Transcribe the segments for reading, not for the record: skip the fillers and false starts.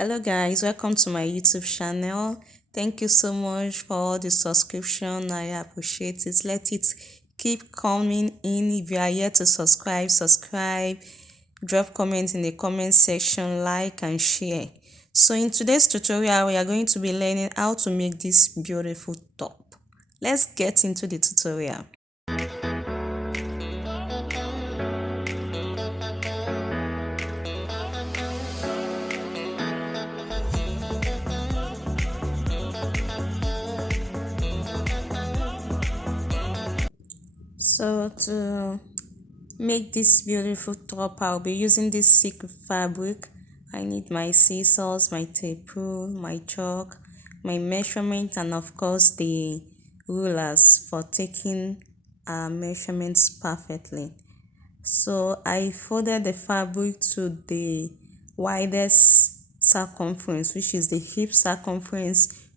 Hello guys, welcome to my YouTube channel. Thank you so much for all the subscription. I appreciate it. Let it keep coming in. If you are yet to subscribe, drop comments in the comment section, like and share. So in today's tutorial, we are going to be learning how to make this beautiful top. Let's get into the tutorial. So to make this beautiful top, I'll be using this silk fabric. I need my scissors, my tape rule, my chalk, my measurement, and of course the rulers for taking our measurements perfectly. So I folded the fabric to the widest circumference, which is the hip circumference,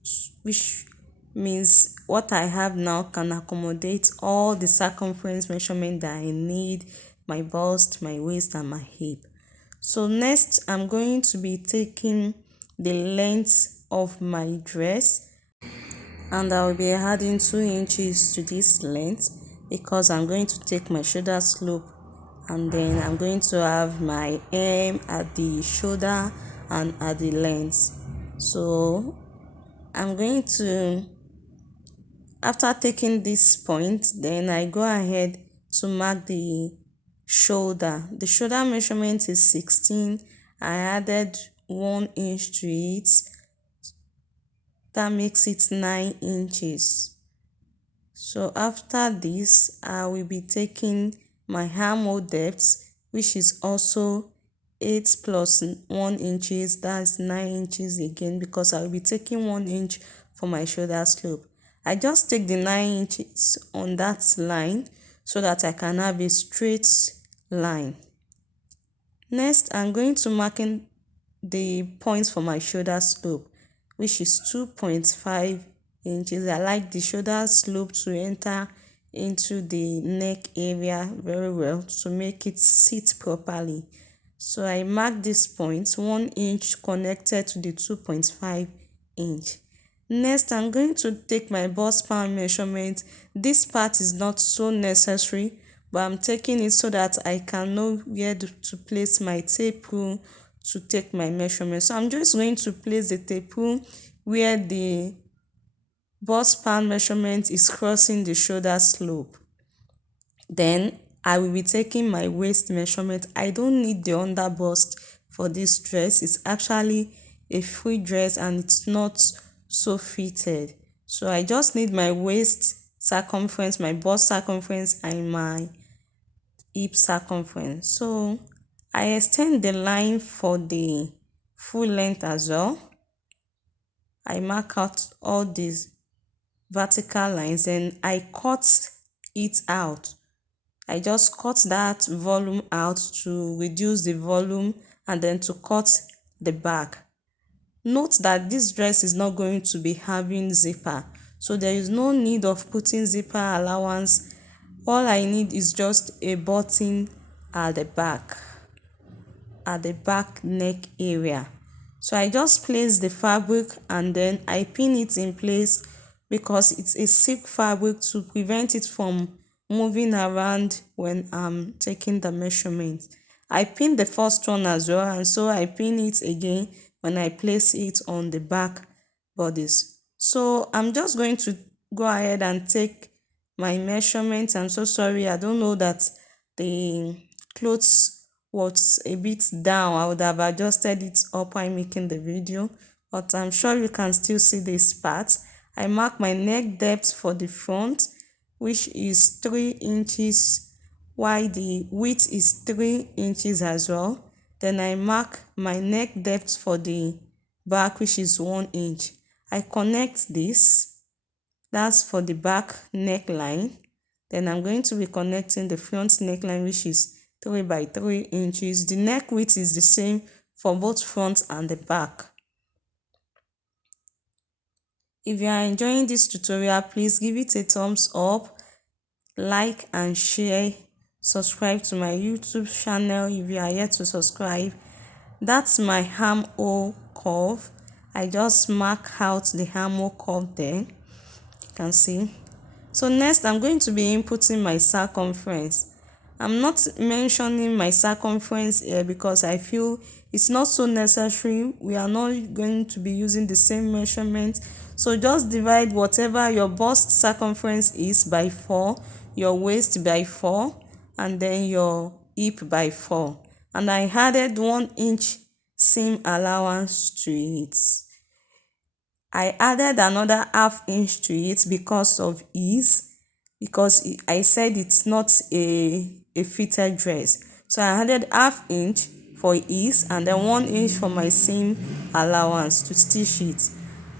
which means what I have now can accommodate all the circumference measurement that I need, my bust, my waist, and my hip. So next, I'm going to be taking the length of my dress, and I'll be adding 2 inches to this length because I'm going to take my shoulder slope, and then I'm going to have my hem at the shoulder and at the length. So I'm going to, after taking this point, then I go ahead to mark the shoulder. The shoulder measurement is 16. I added 1 inch to it. That makes it 9 inches. So after this, I will be taking my armhole depth, which is also 8 plus 1 inches. That's 9 inches again, because I will be taking 1 inch for my shoulder slope. I just take the 9 inches on that line so that I can have a straight line. Next, I'm going to mark in the points for my shoulder slope, which is 2.5 inches. I like the shoulder slope to enter into the neck area very well to make it sit properly. So I mark this point 1 inch connected to the 2.5 inch. Next, I'm going to take my bust span measurement. This part is not so necessary, but I'm taking it so that I can know where to place my tape rule to take my measurement. So I'm just going to place the tape rule where the bust span measurement is crossing the shoulder slope. Then I will be taking my waist measurement. I don't need the under bust for this dress. It's actually a free dress and it's not so fitted. So I just need my waist circumference, my bust circumference, and my hip circumference. So I extend the line for the full length as well. I mark out all these vertical lines and I cut it out. I just cut that volume out to reduce the volume and then to cut the back. Note that this dress is not going to be having zipper, so there is no need of putting zipper allowance. All I need is just a button at the back neck area. So I just place the fabric and then I pin it in place because it's a silk fabric to prevent it from moving around when I'm taking the measurement. I pin the first one as well, and so I pin it again when I place it on the back bodice. So I'm just going to go ahead and take my measurement. I'm so sorry, I don't know that the clothes was a bit down. I would have adjusted it up while making the video, but I'm sure you can still see this part. I mark my neck depth for the front, which is 3 inches, while the width is 3 inches as well. Then I mark my neck depth for the back, which is 1 inch. I connect this. That's for the back neckline. Then I'm going to be connecting the front neckline, which is 3 by 3 inches. The neck width is the same for both front and the back. If you are enjoying this tutorial, please give it a thumbs up, like and share. Subscribe to my YouTube channel if you are yet to subscribe. That's my armhole curve. I just mark out the armhole curve there. You can see. So next I'm going to be inputting my circumference. I'm not mentioning my circumference here because I feel it's not so necessary. We are not going to be using the same measurement. So just divide whatever your bust circumference is by 4, your waist by 4, and then your hip by 4. And I added 1 inch seam allowance to it. I added another half inch to it because of ease, because I said it's not a fitted dress. So I added half inch for ease and then 1 inch for my seam allowance to stitch it.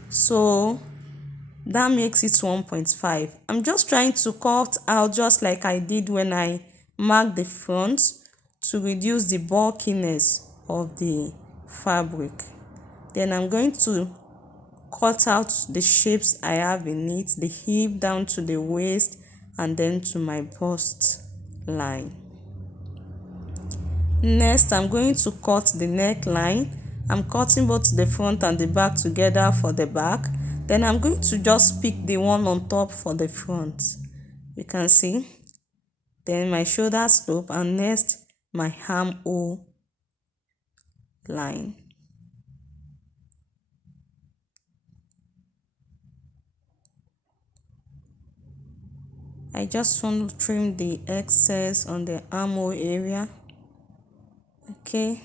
So that makes it 1.5. I'm just trying to cut out just like I did when I marked the front to reduce the bulkiness of the fabric. Then I'm going to cut out the shapes I have in it, the hip down to the waist and then to my bust line. Next, I'm going to cut the neckline. I'm cutting both the front and the back together for the back. Then I'm going to just pick the one on top for the front. You can see. Then my shoulder slope and next my armhole line. I just want to trim the excess on the armhole area. Okay,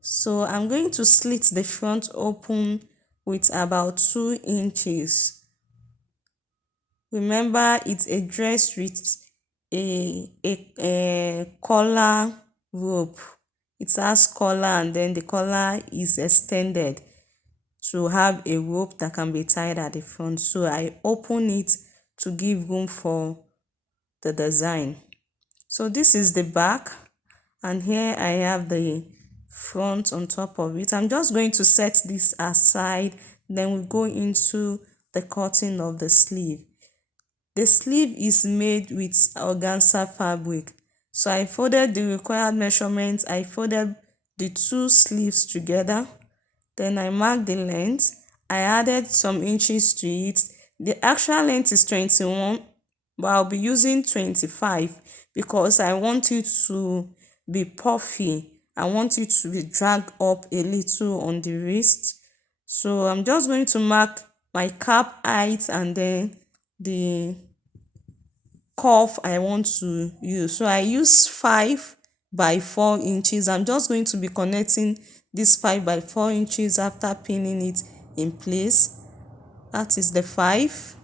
so I'm going to slit the front open with about 2 inches. Remember, it's a dress with a collar rope. It has collar and then the collar is extended to have a rope that can be tied at the front. So I open it to give room for the design. So this is the back, and here I have the front on top of it. I'm just going to set this aside, then we go into the cutting of the sleeve. The sleeve is made with organza fabric. So I folded the required measurements. I folded the 2 sleeves together. Then I marked the length. I added some inches to it. The actual length is 21, but I'll be using 25 because I want it to be puffy. I want it to be dragged up a little on the wrist. So I'm just going to mark my cap height and then the curve I want to use. So I use 5 by 4 inches. I'm just going to be connecting this 5 by 4 inches after pinning it in place. That is the 5,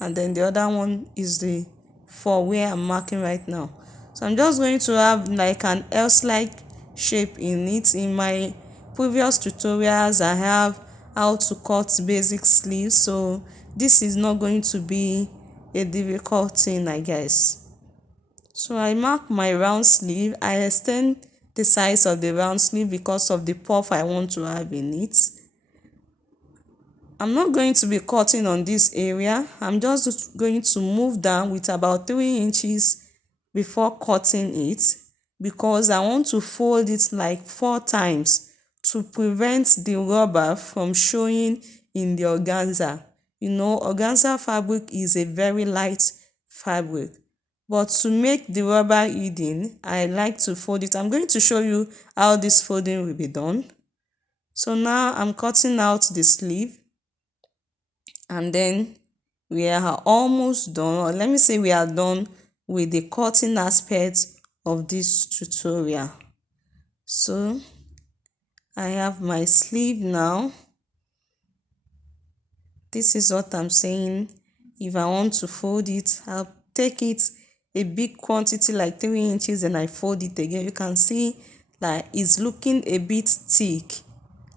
and then the other one is the 4 where I'm marking right now. So I'm just going to have like an L-like shape in it. In my previous tutorials I have how to cut basic sleeves, so this is not going to be a difficult thing, I guess. So I mark my round sleeve. I extend the size of the round sleeve because of the puff I want to have in it. I'm not going to be cutting on this area. I'm just going to move down with about 3 inches before cutting it because I want to fold it like 4 times to prevent the rubber from showing in the organza. You know, organza fabric is a very light fabric, but to make the rubber hidden, I like to fold it. I'm going to show you how this folding will be done. So now I'm cutting out the sleeve, and then we are almost done, or let me say we are done with the cutting aspect of this tutorial. So I have my sleeve now. This is what I'm saying. If I want to fold it, I'll take it a big quantity like 3 inches and I fold it again. You can see that it's looking a bit thick,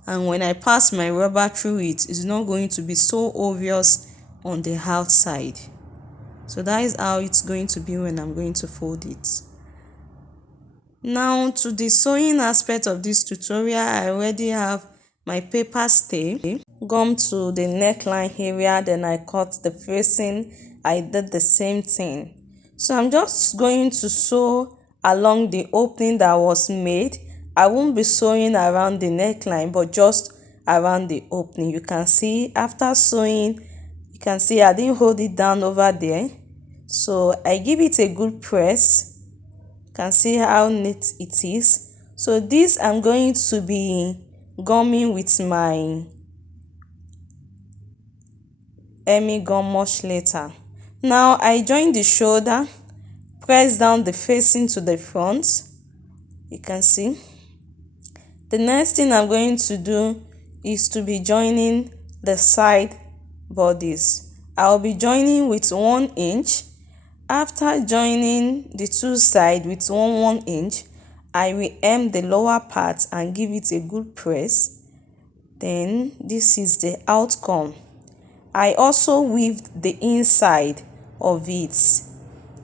and when I pass my rubber through it, it's not going to be so obvious on the outside. So that is how it's going to be when I'm going to fold it. Now to the sewing aspect of this tutorial, I already have my paper stay, gum to the neckline area, then I cut the facing. I did the same thing. So I'm just going to sew along the opening that was made. I won't be sewing around the neckline, but just around the opening. You can see after sewing, you can see I didn't hold it down over there, so I give it a good press. You can see how neat it is. So this I'm going to be gumming with my Emmy gum much later. Now I join the shoulder, press down the facing to the front. You can see. The next thing I'm going to do is to be joining the side bodies. I'll be joining with 1 inch. After joining the two sides with 1 inch, I will hem the lower part and give it a good press. Then this is the outcome. I also weaved the inside of it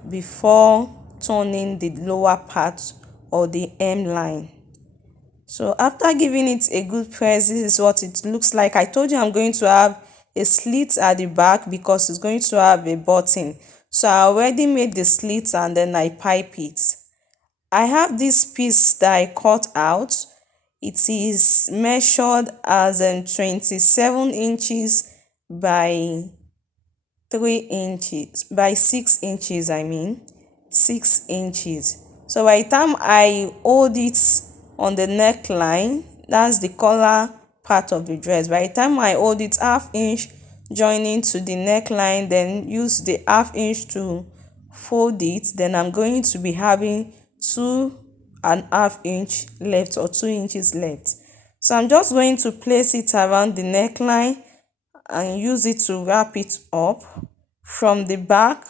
before turning the lower part or the hem line. So after giving it a good press, this is what it looks like. I told you I'm going to have a slit at the back because it's going to have a button. So I already made the slit and then I pipe it. I have this piece that I cut out. It is measured as 27 inches by 3 inches, by 6 inches, 6 inches. So by the time I hold it on the neckline, that's the collar part of the dress, by the time I hold it ½ inch joining to the neckline, then use the ½ inch to fold it, then I'm going to be having 2½ inch left or 2 inches left. So I'm just going to place it around the neckline and use it to wrap it up from the back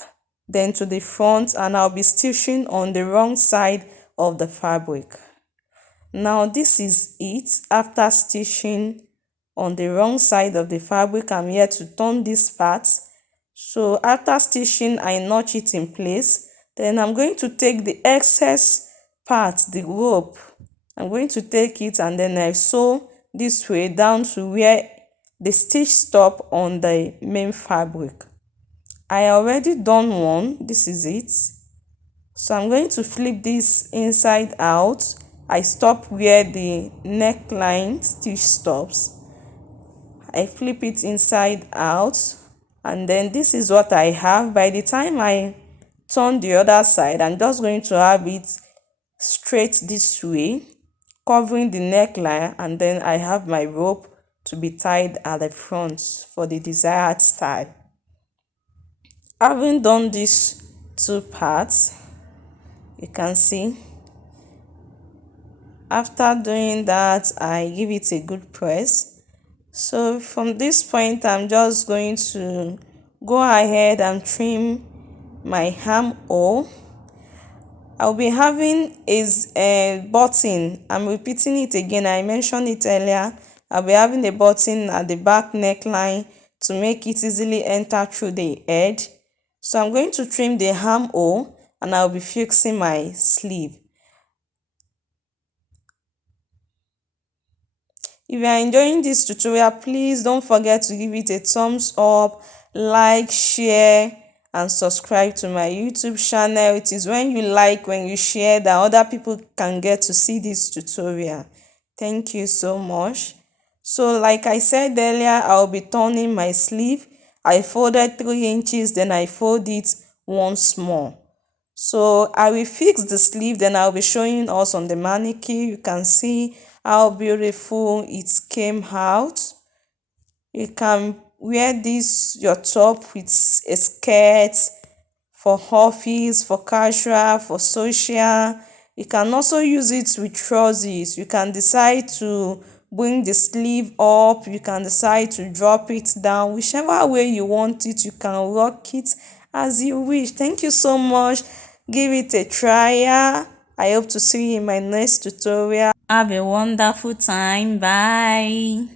then to the front, and I'll be stitching on the wrong side of the fabric. Now this is it. After stitching on the wrong side of the fabric, I'm here to turn this part. So after stitching, I notch it in place. Then I'm going to take the excess part, the rope, I'm going to take it and then I sew this way down to where the stitch stop on the main fabric. I already done one. This is it. So I'm going to flip this inside out. I stop where the neckline stitch stops. I flip it inside out, and then this is what I have. By the time I turn the other side, I'm just going to have it straight this way, covering the neckline, and then I have my rope to be tied at the front for the desired style. Having done these two parts, you can see after doing that, I give it a good press. So from this point, I'm just going to go ahead and trim my armhole. I'll be having a button. I'm repeating it again. I mentioned it earlier. I'll be having a button at the back neckline to make it easily enter through the edge. So I'm going to trim the armhole and I'll be fixing my sleeve. If you are enjoying this tutorial, please don't forget to give it a thumbs up, like, share, and subscribe to my YouTube channel. It is when you like, when you share, that other people can get to see this tutorial. Thank you so much. So like I said earlier, I'll be turning my sleeve. I folded 3 inches, then I fold it once more. So I will fix the sleeve, then I'll be showing us on the mannequin. You can see how beautiful it came out. You can wear this your top with a skirt, for office, for casual, for social. You can also use it with trousers. You can decide to bring the sleeve up, you can decide to drop it down. Whichever way you want it, you can rock it as you wish. Thank you so much. Give it a try. I hope to see you in my next tutorial. Have a wonderful time. Bye.